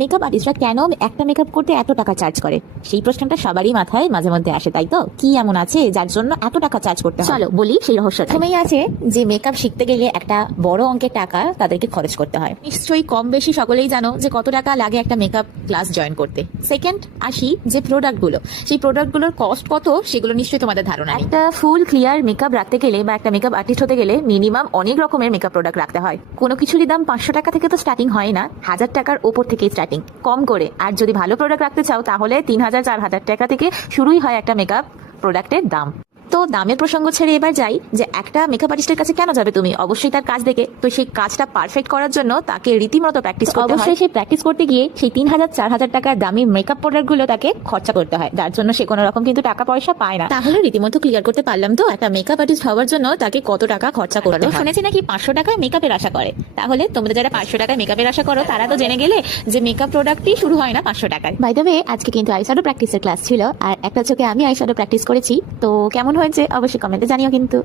Makeup আর্টিস্টরা কেন একটা makeup করতে এত টাকা চার্জ করে? সেই প্রশ্নটা সবারই মাথায় মাঝে মধ্যে আসে, তাই তো? কি এমন আছে যার জন্য এত টাকা চার্জ করতে হয়? চলো বলি সেই রহস্য। প্রথমেই আছে যে মেকআপ শিখতে গেলে একটা বড় অঙ্কের টাকা তাদেরকে খরচ করতে হয়। নিশ্চয়ই কম বেশি সকলেই জানো যে কত টাকা লাগে একটা মেকআপ ক্লাস জয়েন করতে। সেকেন্ড আসি যে প্রোডাক্টগুলো, সেই প্রোডাক্টগুলোর কস্ট কত সেগুলো নিশ্চয়ই তোমাদের ধারণা। একটা ফুল ক্লিয়ার মেকআপ রাখতে গেলে বা একটা মেকআপ আর্টিস্ট হতে গেলে মিনিমাম অনেক রকমের মেকআপ প্রোডাক্ট রাখতে হয়। কোনো কিছুরই দাম 500 টাকা থেকে তো স্টার্টিং হয় না, 1000 টাকার ওপর থেকেই স্টার্টিং কম করে। আর যদি ভালো প্রোডাক্ট রাখতে চাও তাহলে 3000 4000 টাকা থেকে শুরুই হয় একটা মেকআপ প্রোডাক্টের দাম। তো দামের প্রসঙ্গ ছেড়ে এবার যাই যে একটা মেকআপ আর্টিস্টের কাছে কেন যাবে তুমি? অবশ্যই তার কাজ দেখে। তো সেই কাজটা পারফেক্ট করার জন্য তাকে রীতিমতো প্র্যাকটিস করতে হয়। অবশ্যই সেই প্র্যাকটিস করতে গিয়ে সেই 3000 4000 টাকার দামি মেকআপ প্রোডাক্টগুলো তাকে খরচা করতে হয়, যার জন্য সে কোনো রকম কিন্তু টাকা পয়সা পায় না। তাহলে রীতিমতো ক্লিয়ার করতে পারলাম তো একটা মেকআপ আর্টিস্ট হওয়ার জন্য তাকে কত টাকা খরচা করতে হয়। শুনেছি নাকি 500 টাকায় মেকআপের আশা করে। তাহলে তোমরা যারা 500 টাকায় মেকআপের আশা করো তারা তো জেনে গেলে যে মেকআপ প্রোডাক্টই শুরু হয় না 500 টাকায়। বাই দ্য ওয়ে, আজকে কিন্তু আইশ্যাডো প্র্যাকটিসের ক্লাস ছিল আর একটা চোখে আমি আইশ্যাডো প্র্যাকটিস করেছি। তো কেমন হয়েছে অবশ্যই কমেন্টে জানিও কিন্তু।